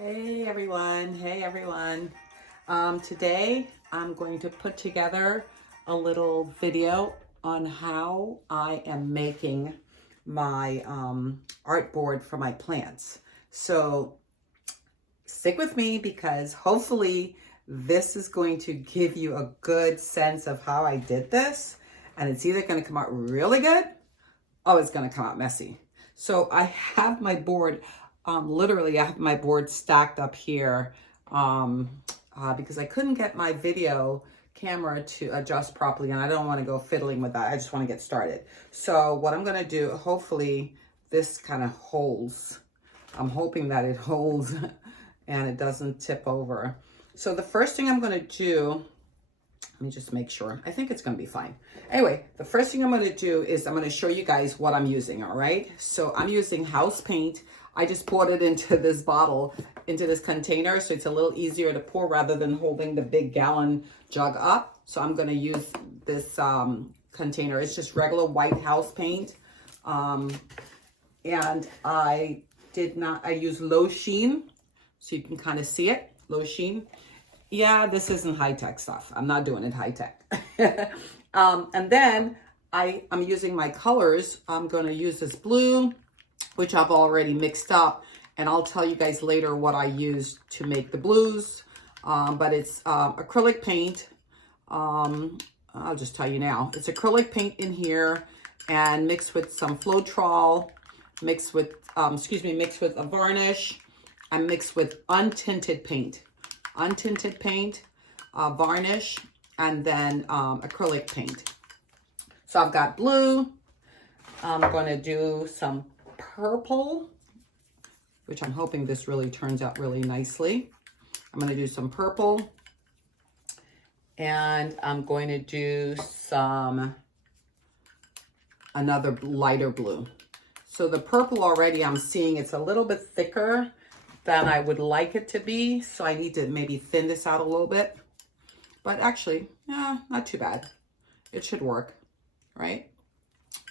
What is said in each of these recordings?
Hey everyone. Today I'm going to put together a little video on how I am making my art board for my plants. So stick with me because hopefully this is going to give you a good sense of how I did this. And it's either going to come out really good or it's going to come out messy. So I have my board. Literally, I have my board stacked up here because I couldn't get my video camera to adjust properly, and I don't want to go fiddling with that. I just want to get started. So what I'm going to do, hopefully this kind of holds. I'm hoping that it holds and it doesn't tip over. So the first thing I'm going to do, let me just make sure. I think it's going to be fine. Anyway, the first thing I'm going to do is I'm going to show you guys what I'm using, all right? So I'm using house paint. I just poured it into this bottle, into this container, so it's a little easier to pour rather than holding the big gallon jug up. So I'm going to use this container. It's just regular white house paint. And I use low sheen, so you can kind of see it, low sheen. Yeah, this isn't high-tech stuff. I'm not doing it high-tech. And then I'm using my colors. I'm going to use this blue, which I've already mixed up. And I'll tell you guys later what I used to make the blues. But it's acrylic paint. I'll just tell you now. It's acrylic paint in here and mixed with some Floetrol, mixed with a varnish, and mixed with untinted paint. Untinted paint, varnish, and then acrylic paint. So I've got blue. I'm going to do some purple, which I'm hoping this really turns out really nicely. I'm going to do some purple, and I'm going to do another lighter blue. So the purple already I'm seeing it's a little bit thicker than I would like it to be. So I need to maybe thin this out a little bit. But actually, yeah, not too bad. It should work, right?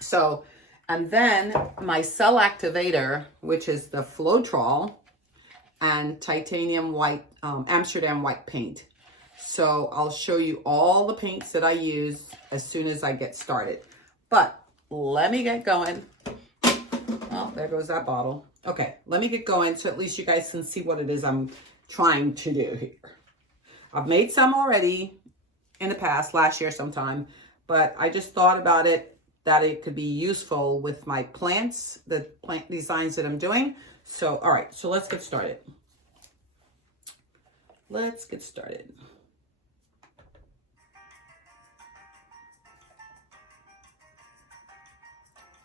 So, and then my cell activator, which is the Floetrol and titanium white, Amsterdam white paint. So I'll show you all the paints that I use as soon as I get started. But let me get going. Oh, there goes that bottle. Okay, let me get going so at least you guys can see what it is I'm trying to do here. I've made some already in the past, last year sometime, but I just thought about it that it could be useful with my plants, the plant designs that I'm doing. So, all right, so let's get started. Let's get started.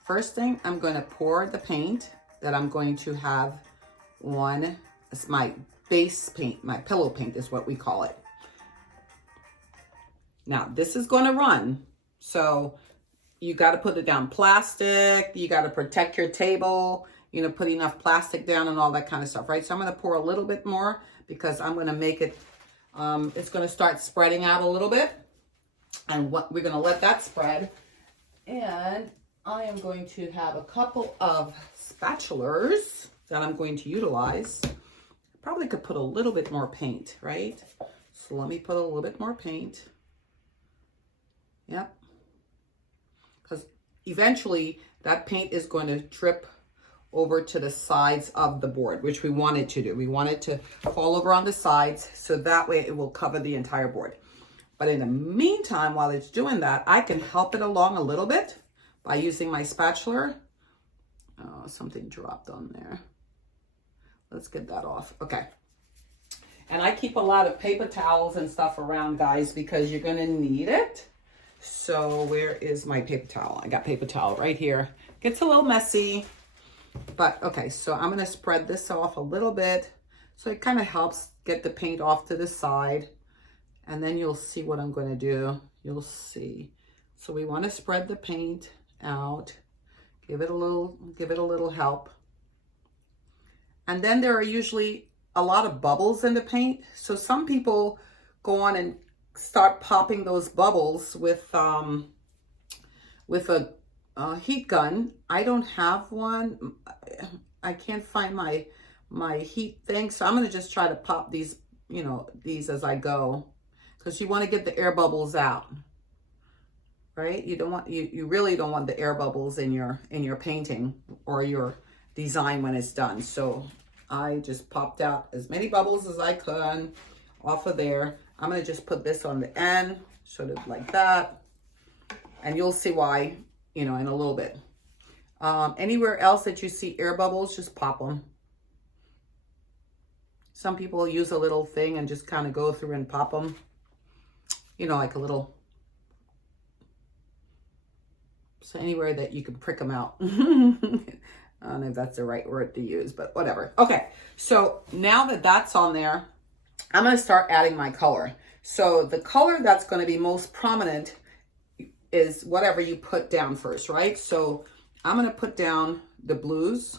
First thing, I'm going to pour the paint that I'm going to have on. It's my base paint, my pillow paint is what we call it. Now, this is going to run, so you got to put it down plastic. You got to protect your table, put enough plastic down and all that kind of stuff, right? So I'm going to pour a little bit more because I'm going to make it, it's going to start spreading out a little bit. And what we're going to let that spread. And I am going to have a couple of spatulas that I'm going to utilize. Probably could put a little bit more paint, right? So let me put a little bit more paint. Yep. Because eventually that paint is going to drip over to the sides of the board, which we want it to do. We want it to fall over on the sides so that way it will cover the entire board. But in the meantime, while it's doing that, I can help it along a little bit by using my spatula. Oh, something dropped on there. Let's get that off. Okay. And I keep a lot of paper towels and stuff around, guys, because you're going to need it. So where is my paper towel? I got paper towel right here. Gets a little messy, but okay. So I'm going to spread this off a little bit. So it kind of helps get the paint off to the side. And then you'll see what I'm going to do. You'll see. So we want to spread the paint out, give it a little help. And then there are usually a lot of bubbles in the paint. So some people go on and start popping those bubbles with a heat gun. I don't have one. I can't find my my heat thing. So I'm going to just try to pop these, you know, these as I go, because you want to get the air bubbles out, right? You don't want, you really don't want the air bubbles in your painting or your design when it's done. So I just popped out as many bubbles as I could off of there. I'm going to just put this on the end, sort of like that. And you'll see why, you know, in a little bit. Anywhere else that you see air bubbles, just pop them. Some people use a little thing and just kind of go through and pop them. You know, like a little, so anywhere that you can prick them out. I don't know if that's the right word to use, but whatever. Okay, so now that that's on there, I'm going to start adding my color. So the color that's going to be most prominent is whatever you put down first, right? So I'm going to put down the blues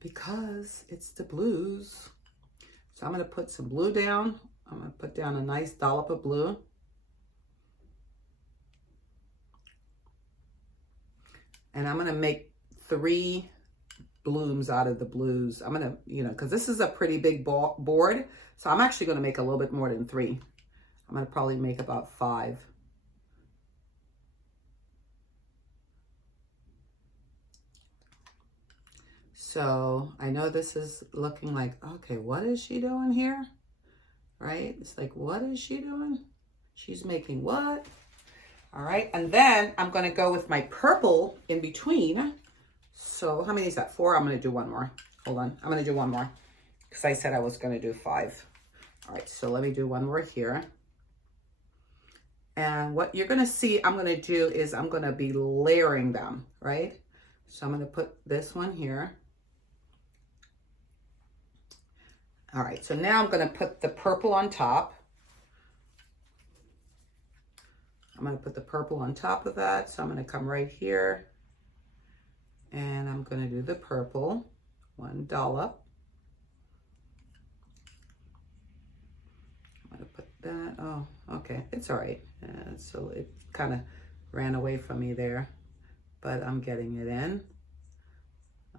because it's the blues. So I'm going to put some blue down. I'm going to put down a nice dollop of blue. And I'm going to make 3 blooms out of the blues. I'm going to, you know, because this is a pretty big board. So I'm actually going to make a little bit more than 3. I'm going to probably make about 5. So I know this is looking like, okay, what is she doing here? Right? It's like, what is she doing? She's making what? All right. And then I'm going to go with my purple in between. So how many is that? 4? I'm going to do one more. Hold on. I'm going to do one more because I said I was going to do 5. All right. So let me do one more here. And what you're going to see I'm going to do is I'm going to be layering them, right? So I'm going to put this one here. All right, so now I'm going to put the purple on top. I'm going to put the purple on top of that. So I'm going to come right here and I'm going to do the purple, 1 dollop. I'm going to put that, oh, okay, it's all right. So it kind of ran away from me there, but I'm getting it in.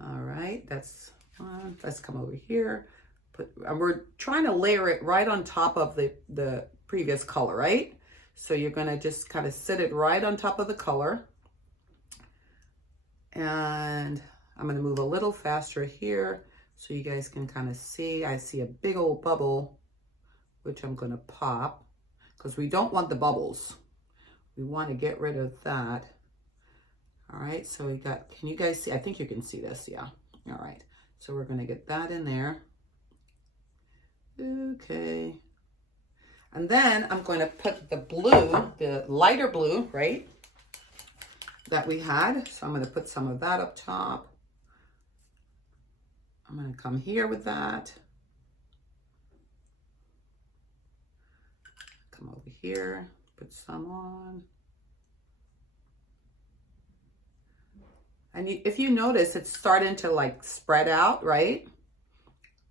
All right, that's fine. Let's come over here. We're trying to layer it right on top of the previous color, right? So you're going to just kind of sit it right on top of the color. And I'm going to move a little faster here so you guys can kind of see. I see a big old bubble, which I'm going to pop because we don't want the bubbles. We want to get rid of that. All right, so we got, can you guys see? I think you can see this, yeah. All right, so we're going to get that in there. Okay. And then I'm going to put the blue, the lighter blue, right, that we had. So I'm going to put some of that up top. I'm going to come here with that. Come over here, put some on. And if you notice, it's starting to like spread out, right?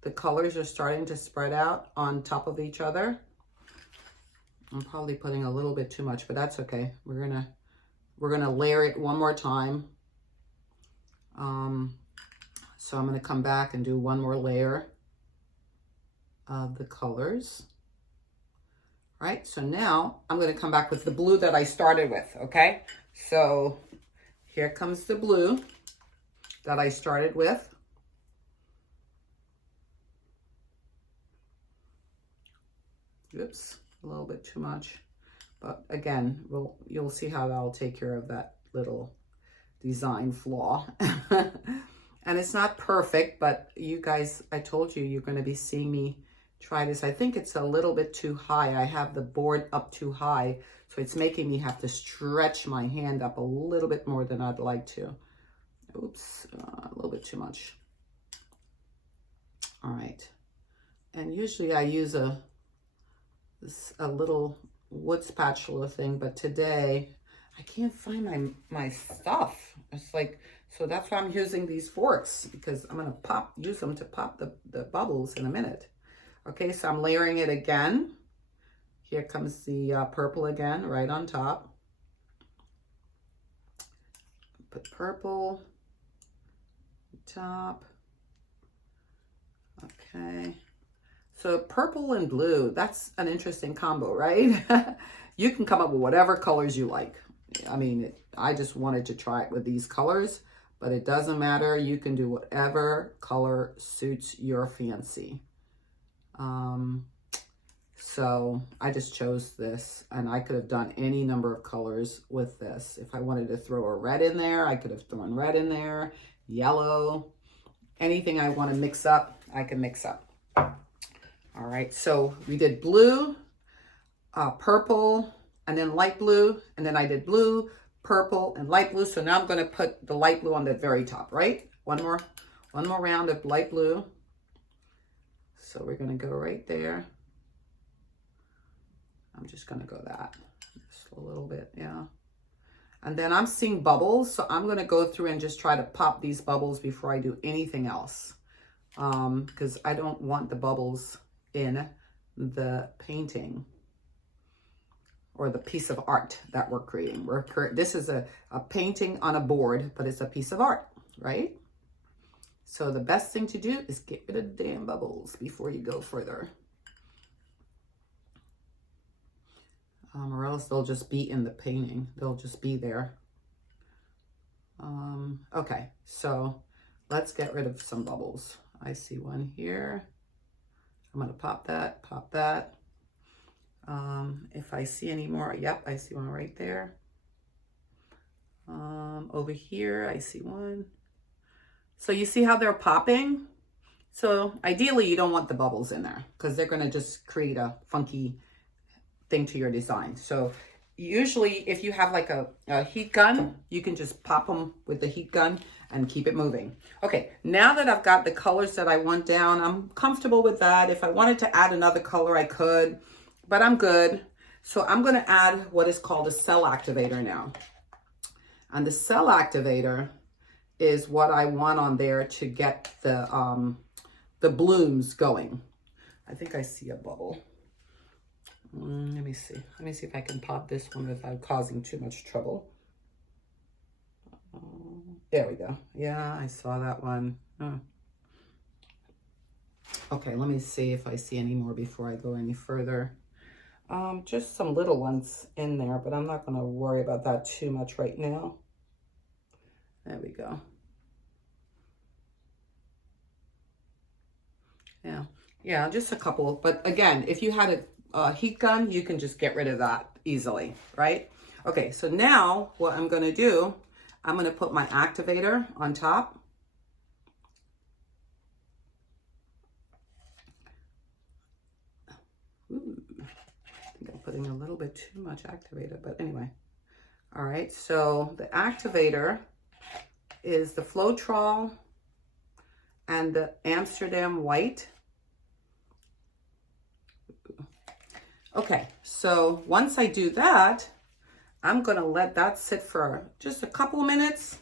The colors are starting to spread out on top of each other. I'm probably putting a little bit too much, but that's okay. We're gonna layer it one more time. So I'm gonna come back and do one more layer of the colors. All right, so now I'm gonna come back with the blue that I started with, okay? So here comes the blue that I started with. Oops, a little bit too much. But again, you'll see how that'll take care of that little design flaw. And it's not perfect, but you guys, I told you, you're going to be seeing me try this. I think it's a little bit too high. I have the board up too high, so it's making me have to stretch my hand up a little bit more than I'd like to. Oops, a little bit too much. All right. And usually I use a little wood spatula thing, but today I can't find my stuff. It's like, so that's why I'm using these forks, because I'm going to use them to pop the bubbles in a minute. Okay, so I'm layering it again. Here comes the purple again, right on top. Put purple on top. Okay. So purple and blue, that's an interesting combo, right? You can come up with whatever colors you like. I mean, I just wanted to try it with these colors, but it doesn't matter. You can do whatever color suits your fancy. So I just chose this, and I could have done any number of colors with this. If I wanted to throw a red in there, I could have thrown red in there, yellow, anything I want to mix up, I can mix up. All right, so we did blue, purple, and then light blue, and then I did blue, purple, and light blue. So now I'm going to put the light blue on the very top, right? One more round of light blue. So we're going to go right there. I'm just going to go that just a little bit, yeah. And then I'm seeing bubbles, so I'm going to go through and just try to pop these bubbles before I do anything else, because I don't want the bubbles in the painting or the piece of art that we're creating. This is a painting on a board, but it's a piece of art, right? So the best thing to do is get rid of the damn bubbles before you go further. Or else they'll just be in the painting. They'll just be there. Okay, so let's get rid of some bubbles. I see one here. I'm gonna pop that, pop that. If I see any more, yep, I see one right there. Over here, I see one. So you see how they're popping? So ideally you don't want the bubbles in there because they're gonna just create a funky thing to your design. So usually if you have like a heat gun, you can just pop them with the heat gun and keep it moving. Okay, now that I've got the colors that I want down, I'm comfortable with that. If I wanted to add another color, I could, but I'm good. So I'm gonna add what is called a cell activator now. And the cell activator is what I want on there to get the blooms going. I think I see a bubble. Let me see if I can pop this one without causing too much trouble. There we go. Yeah, I saw that one. Okay, let me see if I see any more before I go any further. Just some little ones in there, but I'm not going to worry about that too much right now. There we go. Yeah, just a couple. But again, if you had a heat gun, you can just get rid of that easily, right? Okay, so now what I'm going to do, I'm going to put my activator on top. Ooh, I think I'm putting a little bit too much activator, but anyway. All right, so the activator is the Floetrol and the Amsterdam White. Okay, so once I do that, I'm gonna let that sit for just a couple of minutes,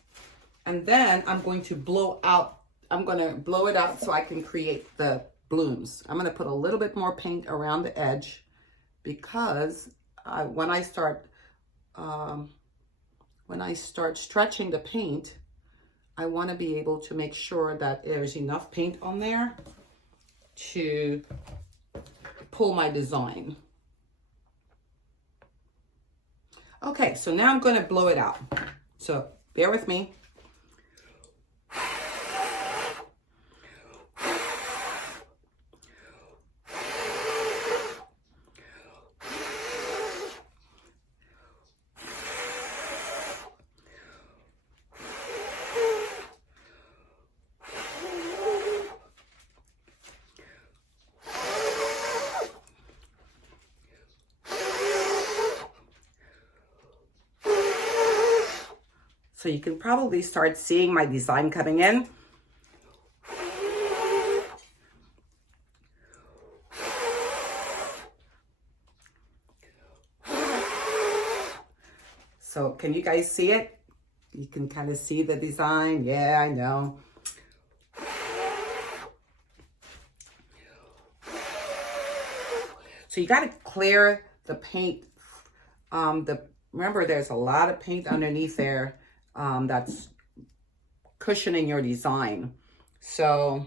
and then I'm going to blow out. I'm gonna blow it out so I can create the blooms. I'm gonna put a little bit more paint around the edge because when I start stretching the paint, I want to be able to make sure that there's enough paint on there to pull my design. Okay, so now I'm going to blow it out. So bear with me. So you can probably start seeing my design coming in. So can you guys see it? You can kind of see the design. Yeah, I know. So you got to clear the paint. Remember, there's a lot of paint underneath there. That's cushioning your design. So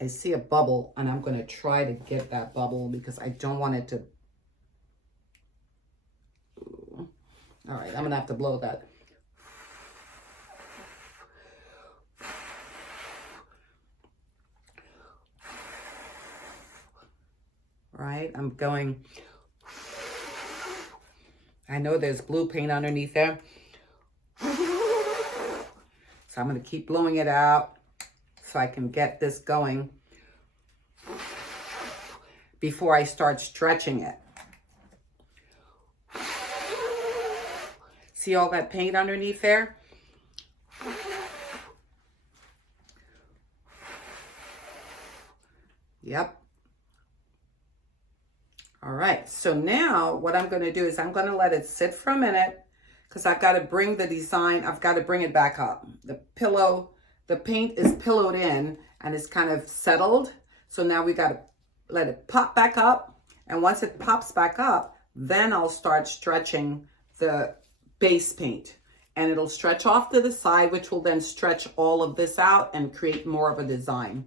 I see a bubble, and I'm going to try to get that bubble because I don't want it to. All right, I'm going to have to blow that. Right, I'm going. I know there's blue paint underneath there. So I'm going to keep blowing it out so I can get this going before I start stretching it. See all that paint underneath there? Yep. All right, so now what I'm going to do is I'm going to let it sit for a minute because I've got to bring the design, I've got to bring it back up. The paint is pillowed in and it's kind of settled. So now we got to let it pop back up. And once it pops back up, then I'll start stretching the base paint. And it'll stretch off to the side, which will then stretch all of this out and create more of a design.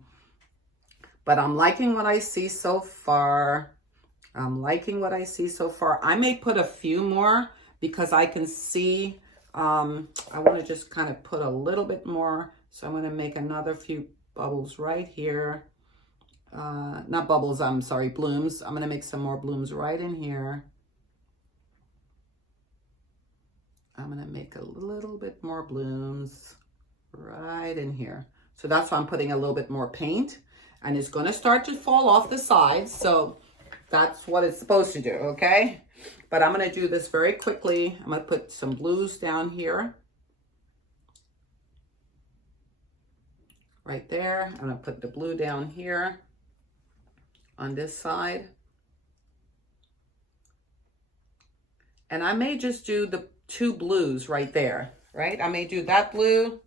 But I'm liking what I see so far. I'm liking what I see so far. I may put a few more because I can see, I want to just kind of put a little bit more. So I'm going to make another few bubbles right here. Not bubbles, I'm sorry, blooms. I'm going to make some more blooms right in here. I'm going to make a little bit more blooms right in here. So that's why I'm putting a little bit more paint. And it's going to start to fall off the sides. So that's what it's supposed to do, okay? But I'm going to do this very quickly. I'm going to put some blues down here. Right there. I'm going to put the blue down here on this side. And I may just do the 2 blues right there, right? I may do that blue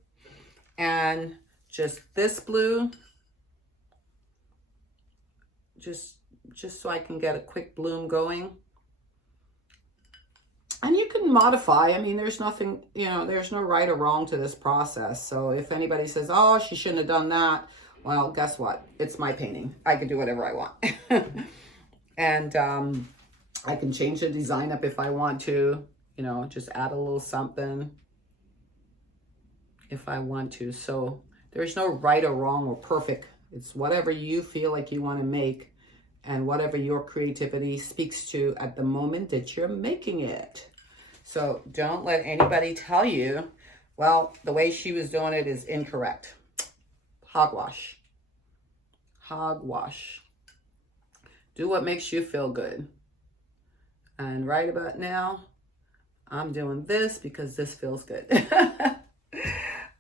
and just this blue. Just so I can get a quick bloom going. And you can modify. I mean, there's nothing, you know, there's no right or wrong to this process. So if anybody says, oh, she shouldn't have done that, well, guess what? It's my painting. I can do whatever I want. And I can change the design up if I want to, you know, just add a little something if I want to. So there's no right or wrong or perfect. It's whatever you feel like you want to make and whatever your creativity speaks to at the moment that you're making it. So don't let anybody tell you, well, the way she was doing it is incorrect. Hogwash. Hogwash. Do what makes you feel good. And right about now, I'm doing this because this feels good.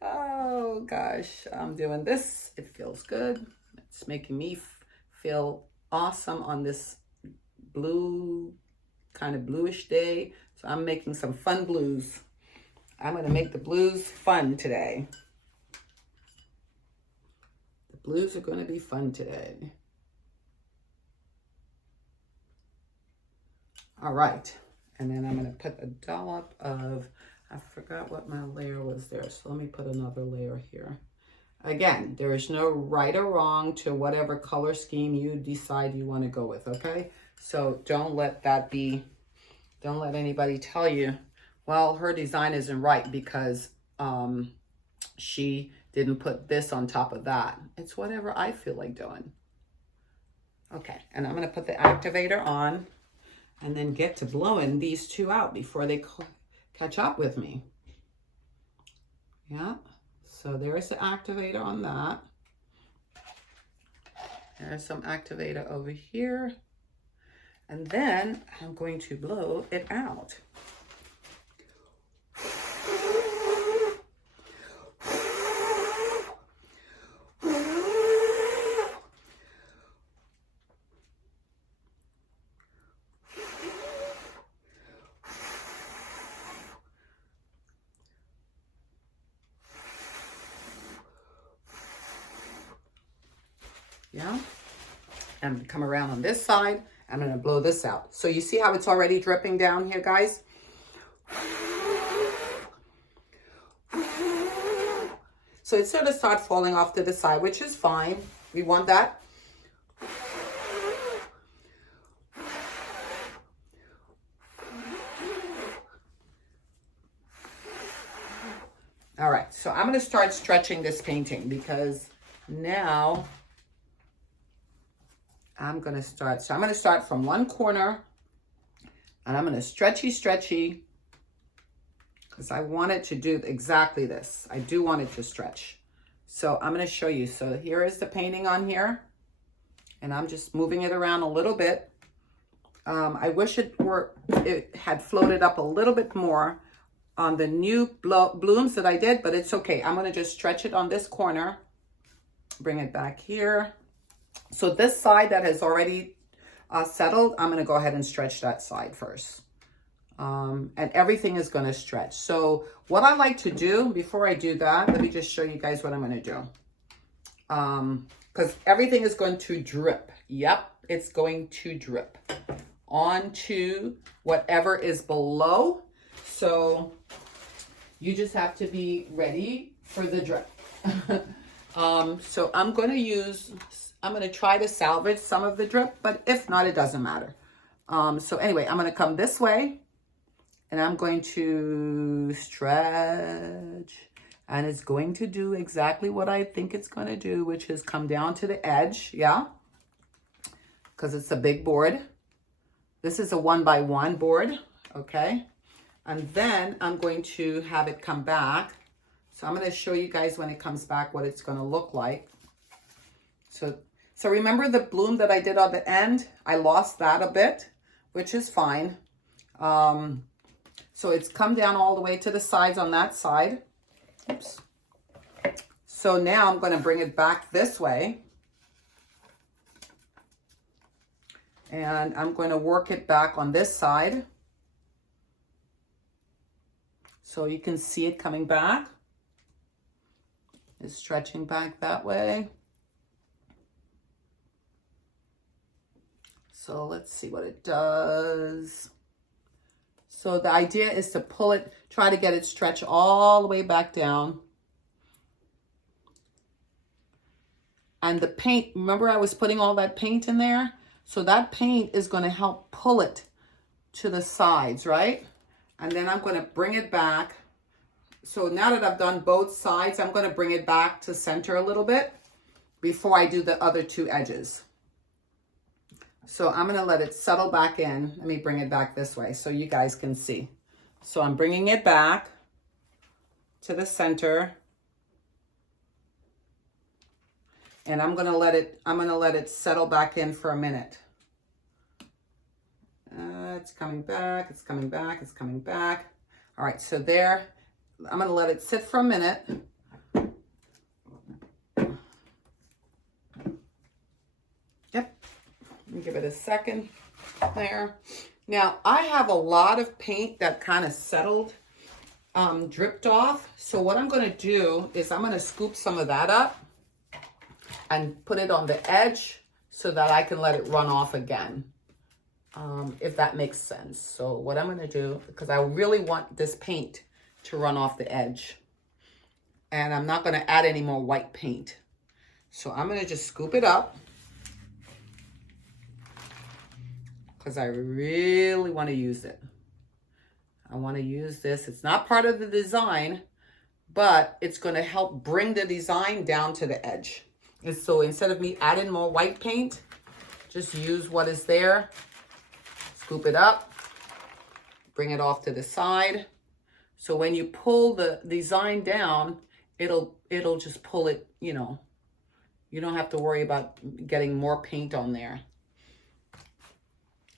Oh gosh, I'm doing this. It feels good. It's making me feel awesome on this blue, kind of bluish day. So I'm making some fun blues. I'm going to make the blues fun today. The blues are going to be fun today. All right. And then I'm going to put a dollop of, I forgot what my layer was there. So let me put another layer here. Again, there is no right or wrong to whatever color scheme you decide you want to go with, okay? So don't let that be, don't let anybody tell you, well, her design isn't right because she didn't put this on top of that. It's whatever I feel like doing. Okay, and I'm going to put the activator on and then get to blowing these 2 out before they catch up with me. Yeah. So there's the activator on that. There's some activator over here. And then I'm going to blow it out. Yeah, and come around on this side. I'm going to blow this out. So you see how it's already dripping down here, guys? So it's going to start falling off to the side, which is fine. We want that. All right, so I'm going to start stretching this painting because now I'm going to start. So I'm going to start from one corner and I'm going to stretchy because I want it to do exactly this. I do want it to stretch. So I'm going to show you. So here is the painting on here and I'm just moving it around a little bit. I wish it had floated up a little bit more on the new blooms that I did, but it's okay. I'm going to just stretch it on this corner, bring it back here. So this side that has already settled, I'm going to go ahead and stretch that side first. And everything is going to stretch. So what I like to do before I do that, let me just show you guys what I'm going to do. Because everything is going to drip. Yep, it's going to drip onto whatever is below. So you just have to be ready for the drip. So I'm going to try to salvage some of the drip, but if not, it doesn't matter. So anyway, I'm going to come this way and I'm going to stretch and it's going to do exactly what I think it's going to do, which is come down to the edge. Yeah. Because it's a big board. This is a 1x1 board. Okay. And then I'm going to have it come back. So I'm going to show you guys when it comes back what it's going to look like. So remember the bloom that I did on the end? I lost that a bit, which is fine. So it's come down all the way to the sides on that side. Oops. So now I'm going to bring it back this way. And I'm going to work it back on this side. So you can see it coming back. It's stretching back that way. So let's see what it does. So the idea is to pull it, try to get it stretched all the way back down. And the paint, remember I was putting all that paint in there? So that paint is going to help pull it to the sides, right? And then I'm going to bring it back. So now that I've done both sides, I'm going to bring it back to center a little bit before I do the other two edges. So I'm going to let it settle back in. Let me bring it back this way so you guys can see. So I'm bringing it back to the center. And I'm going to let it settle back in for a minute. It's coming back, it's coming back, it's coming back. All right, so there, I'm going to let it sit for a minute. Yep, let me give it a second there. Now, I have a lot of paint that kind of settled, dripped off. So what I'm going to do is I'm going to scoop some of that up and put it on the edge so that I can let it run off again. If that makes sense. So what I'm going to do, because I really want this paint to run off the edge. And I'm not going to add any more white paint. So I'm going to just scoop it up. Because I really want to use it. I want to use this. It's not part of the design, but it's going to help bring the design down to the edge. And so instead of me adding more white paint, just use what is there. Scoop it up, bring it off to the side. So when you pull the design down, it'll just pull it, you know. You don't have to worry about getting more paint on there.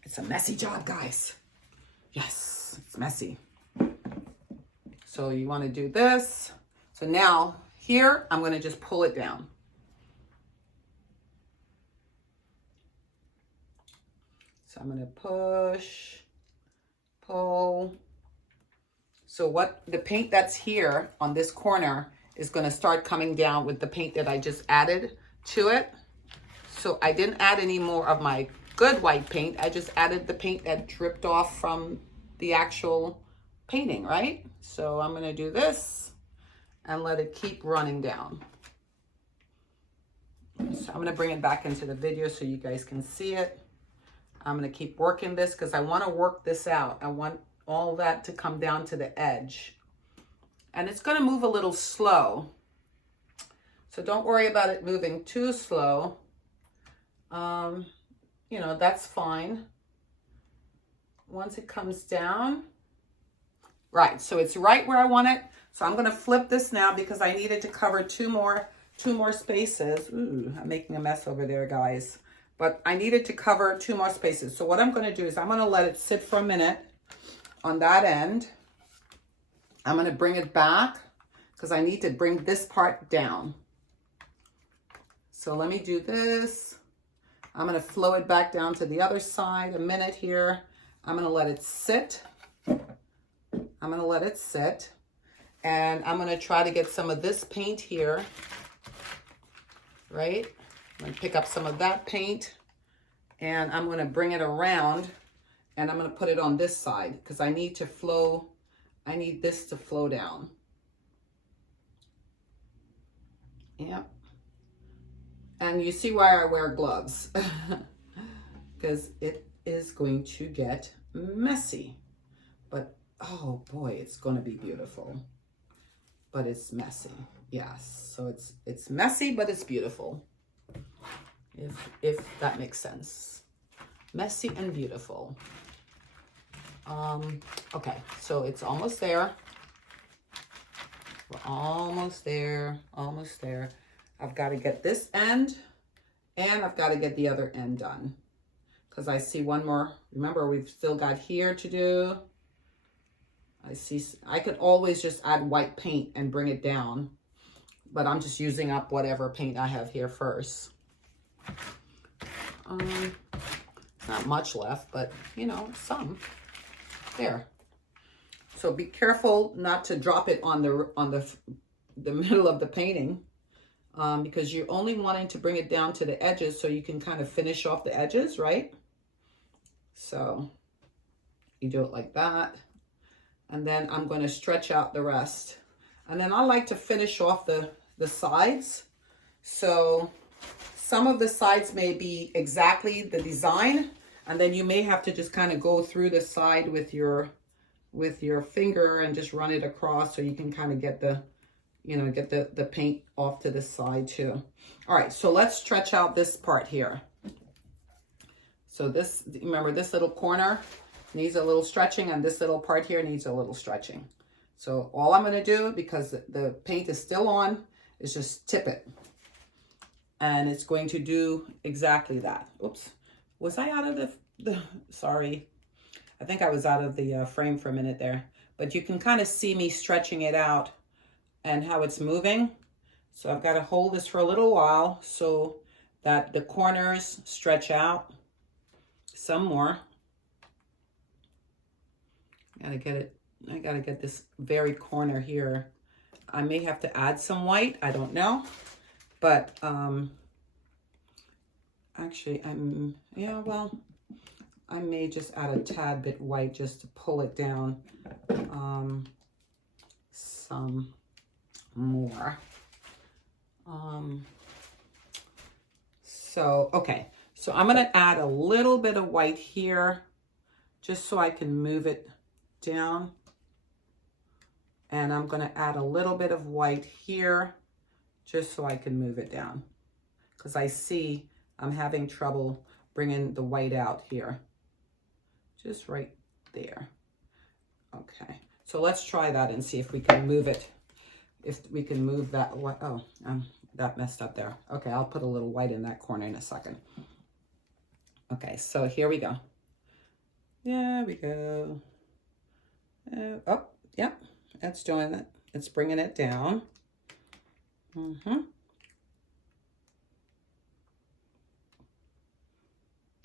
It's a messy job, guys. Yes, it's messy. So you want to do this. So now here, I'm going to just pull it down. So I'm going to push, pull. So what the paint that's here on this corner is going to start coming down with the paint that I just added to it. So I didn't add any more of my good white paint. I just added the paint that dripped off from the actual painting, right? So I'm going to do this and let it keep running down. So I'm going to bring it back into the video so you guys can see it. I'm going to keep working this because I want to work this out. I want all that to come down to the edge. And it's going to move a little slow. So don't worry about it moving too slow. You know, that's fine. Once it comes down, right, so it's right where I want it. So I'm going to flip this now because I needed to cover two more spaces. Ooh, I'm making a mess over there, guys. But I needed to cover 2 more spaces. So what I'm going to do is I'm going to let it sit for a minute on that end. I'm going to bring it back because I need to bring this part down. So let me do this. I'm going to flow it back down to the other side a minute here. I'm going to let it sit. I'm going to let it sit. And I'm going to try to get some of this paint here, right? I'm going to pick up some of that paint and I'm going to bring it around and I'm going to put it on this side because I need to flow. I need this to flow down. Yep. And you see why I wear gloves because it is going to get messy, but oh boy, it's going to be beautiful, but it's messy. Yes. So it's messy, but it's beautiful. If that makes sense. Messy and beautiful. Okay, so it's almost there. We're almost there, almost there. I've got to get this end and I've got to get the other end done because I see one more. Remember, we've still got here to do. I see, I could always just add white paint and bring it down, but I'm just using up whatever paint I have here first. Not much left, but you know, some there. So be careful not to drop it on the middle of the painting, because you're only wanting to bring it down to the edges so you can kind of finish off the edges, right? So you do it like that, and then I'm going to stretch out the rest, and then I like to finish off the sides. So some of the sides may be exactly the design, and then you may have to just kind of go through the side with your finger and just run it across so you can kind of get the, you know, get the paint off to the side too. All right, so let's stretch out this part here. So this, remember, this little corner needs a little stretching and this little part here needs a little stretching. So all I'm going to do, because the paint is still on, is just tip it. And it's going to do exactly that. Oops. Was I out of the sorry. I think I was out of the frame for a minute there. But you can kind of see me stretching it out and how it's moving. So I've got to hold this for a little while so that the corners stretch out some more. I gotta get this very corner here. I may have to add some white, I don't know. But actually I may just add a tad bit white just to pull it down some more. So, okay. So I'm going to add a little bit of white here just so I can move it down. And I'm going to add a little bit of white here just so I can move it down. Because I see I'm having trouble bringing the white out here. Just right there. Okay. So let's try that and see if we can move it. If we can move that. Oh, that messed up there. Okay, I'll put a little white in that corner in a second. Okay, so here we go. There we go. Oh, yep. It's doing it. It's bringing it down.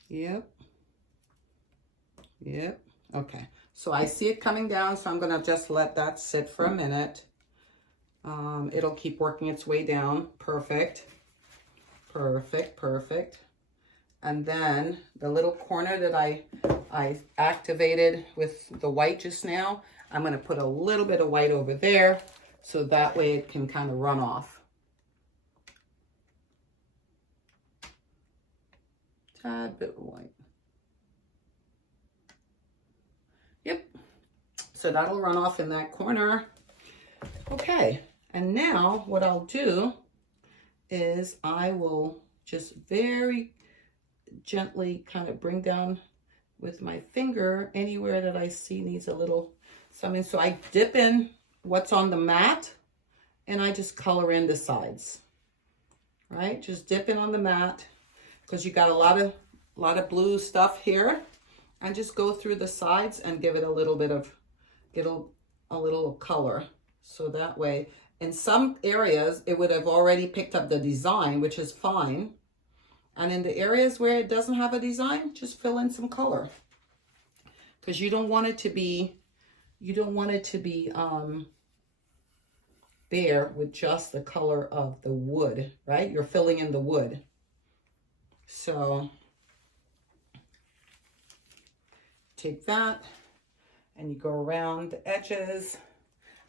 Yep. Yep. Okay. So I see it coming down, so I'm going to just let that sit for a minute. It'll keep working its way down. Perfect. Perfect. Perfect. And then the little corner that I activated with the white just now, I'm going to put a little bit of white over there so that way it can kind of run off. a bit of white. Yep. So that'll run off in that corner. Okay. And now what I'll do is I will just very gently kind of bring down with my finger anywhere that I see needs a little something. So I dip in what's on the mat and I just color in the sides, right? Just dip in on the mat because you got a lot of blue stuff here, and just go through the sides and give it a little bit of, get a little color. So that way, in some areas, it would have already picked up the design, which is fine. And in the areas where it doesn't have a design, just fill in some color. Because you don't want it to be, bare with just the color of the wood, right? You're filling in the wood. So take that and you go around the edges.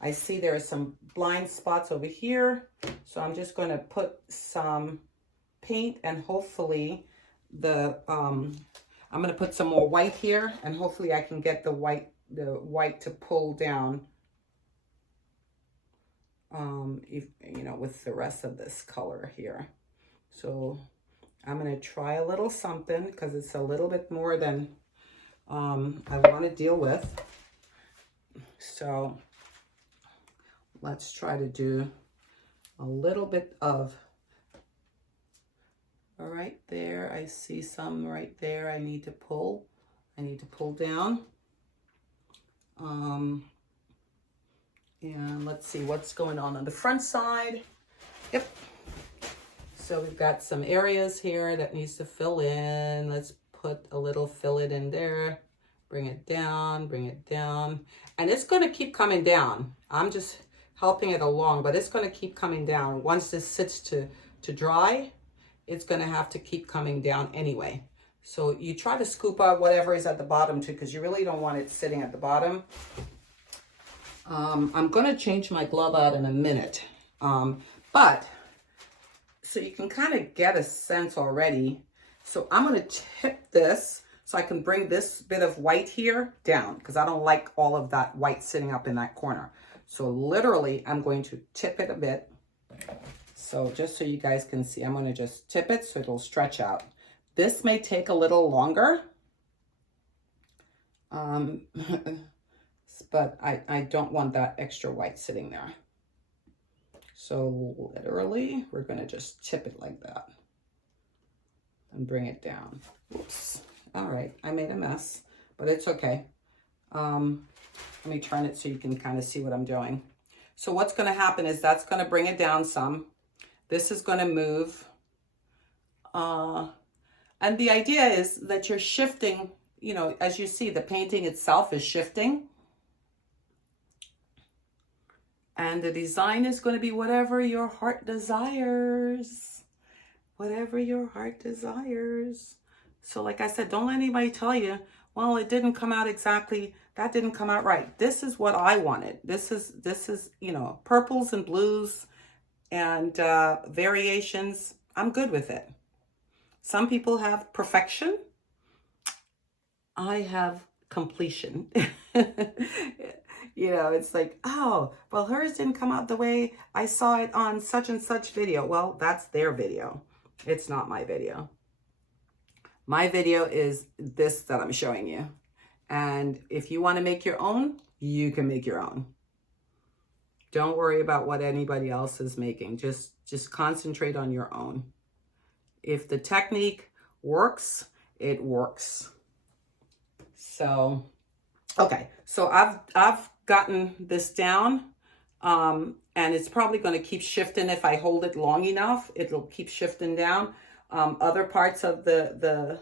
I see there are some blind spots over here. So I'm just going to put some paint and hopefully I'm going to put some more white here, and hopefully I can get the white to pull down with the rest of this color here. So I'm going to try a little something because it's a little bit more than I want to deal with. So let's try to do a little bit of, all right there. I see some right there. I need to pull down. And let's see what's going on the front side. Yep. So we've got some areas here that needs to fill in. Let's put a little fillet in there. Bring it down, And it's going to keep coming down. I'm just helping it along, but it's going to keep coming down. Once this sits to dry, it's going to have to keep coming down anyway. So you try to scoop out whatever is at the bottom too, because you really don't want it sitting at the bottom. I'm going to change my glove out in a minute. But so you can kind of get a sense already. So I'm going to tip this so I can bring this bit of white here down, because I don't like all of that white sitting up in that corner. So literally I'm going to tip it a bit. So just so you guys can see, I'm going to just tip it so it'll stretch out. This may take a little longer. But I don't want that extra white sitting there. So literally, we're going to just tip it like that and bring it down. Oops. All right, I made a mess, but it's okay. Let me turn it so you can kind of see what I'm doing. So what's going to happen is that's going to bring it down some. This is going to move. And the idea is that you're shifting, as you see, the painting itself is shifting. And the design is going to be whatever your heart desires. Whatever your heart desires. So like I said, don't let anybody tell you, well, it didn't come out exactly, that didn't come out right. This is what I wanted. This is purples and blues and variations. I'm good with it. Some people have perfection. I have completion. It's like, oh, well, hers didn't come out the way I saw it on such and such video. Well, that's their video. It's not my video. My video is this that I'm showing you. And if you want to make your own, you can make your own. Don't worry about what anybody else is making. Just concentrate on your own. If the technique works, it works. So, okay. So I've gotten this down, and it's probably going to keep shifting. If I hold it long enough, it'll keep shifting down. Other parts of the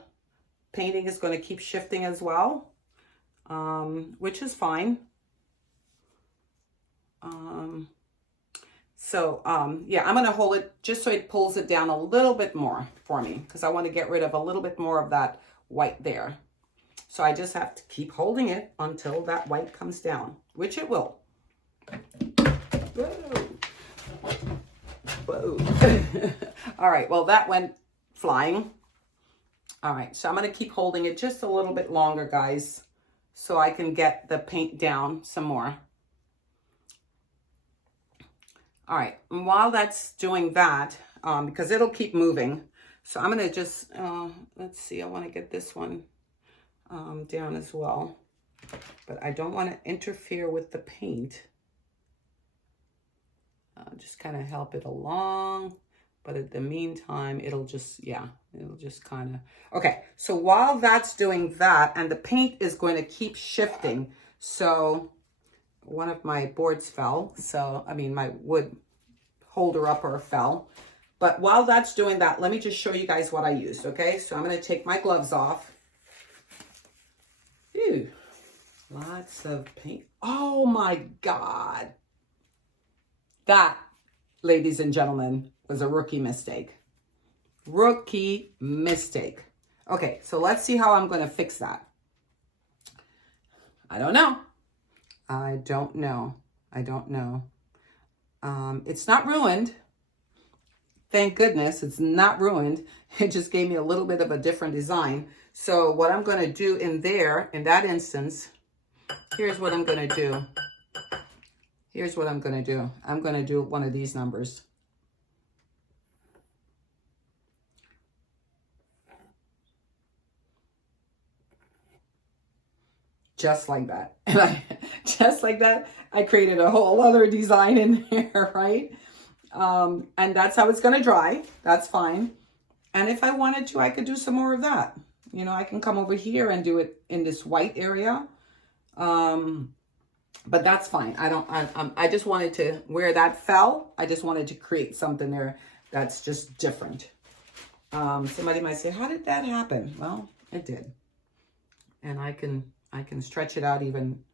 painting is going to keep shifting as well, which is fine. Yeah, I'm going to hold it just so it pulls it down a little bit more for me, because I want to get rid of a little bit more of that white there. So I just have to keep holding it until that white comes down, which it will. Whoa. Whoa. All right, well, that went flying. All right, so I'm gonna keep holding it just a little bit longer, guys, so I can get the paint down some more. All right, and while that's doing that, because it'll keep moving, so I'm gonna just, let's see, I wanna get this one down as well, but I don't wanna interfere with the paint. Just kind of help it along, but at the meantime, it'll just, yeah, it'll just kind of, okay. So while that's doing that, and the paint is going to keep shifting, so one of my boards fell, so, I mean, my wood holder upper fell, but while that's doing that, let me just show you guys what I used, okay? So I'm going to take my gloves off. Ew, lots of paint. Oh my God. That, ladies and gentlemen, was a rookie mistake. Rookie mistake. Okay, so let's see how I'm going to fix that. I don't know. I don't know. I don't know. It's not ruined. Thank goodness it's not ruined. It just gave me a little bit of a different design. So what I'm going to do in there, in that instance, here's what I'm going to do. Here's what I'm going to do. I'm going to do one of these numbers. Just like that. And just like that, I created a whole other design in there, right? And that's how it's going to dry. That's fine. And if I wanted to, I could do some more of that. You know, I can come over here and do it in this white area. But that's fine. I just wanted to, where that fell, I just wanted to create something there that's just different. Somebody might say, how did that happen? Well, it did. And I can stretch it out even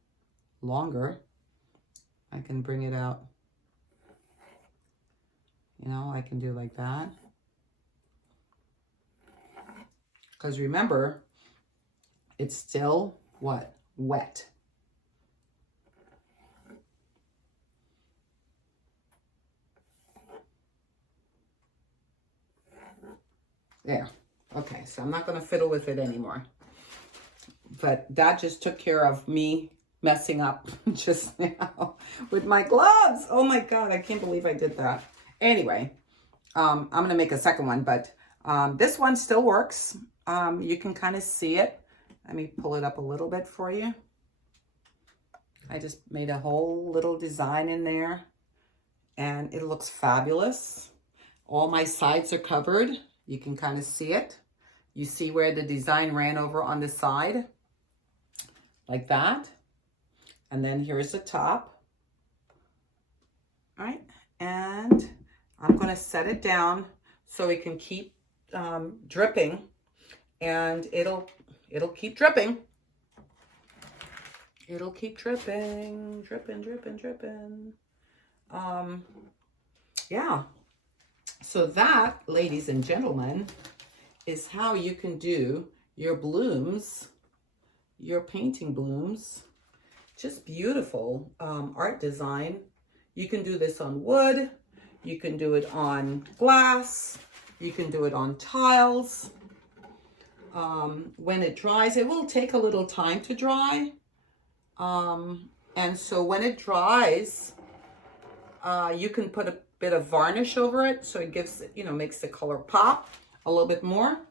longer. I can bring it out. You know, I can do like that. Because remember, it's still what? Wet. There. Okay, so I'm not going to fiddle with it anymore. But that just took care of me messing up just now with my gloves. Oh my God, I can't believe I did that. Anyway, I'm going to make a second one, but this one still works. You can kind of see it. Let me pull it up a little bit for you. I just made a whole little design in there, and it looks fabulous. All my sides are covered. You can kind of see it. You see where the design ran over on the side, like that. And then here's the top. All right, and I'm going to set it down so it can keep dripping, and it'll keep dripping. It'll keep dripping, dripping, dripping, dripping. Yeah. So that, ladies and gentlemen, is how you can do your blooms, your painting blooms. Just beautiful art design. You can do this on wood. You can do it on glass. You can do it on tiles. When it dries, it will take a little time to dry. And so when it dries, you can put a bit of varnish over it, so it gives, you know, makes the color pop a little bit more.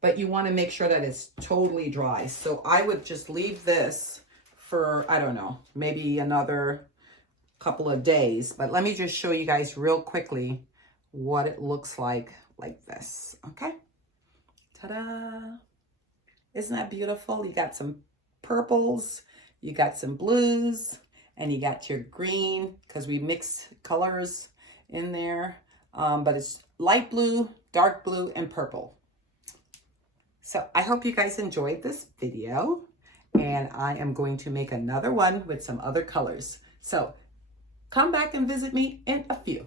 But you want to make sure that it's totally dry. So I would just leave this for, I don't know, maybe another couple of days. But let me just show you guys real quickly what it looks like this. Okay. Ta-da. Isn't that beautiful? You got some purples, you got some blues, and you got your green, because we mix colors in there. But it's light blue, dark blue, and purple. So I hope you guys enjoyed this video, and I am going to make another one with some other colors. So come back and visit me in a few.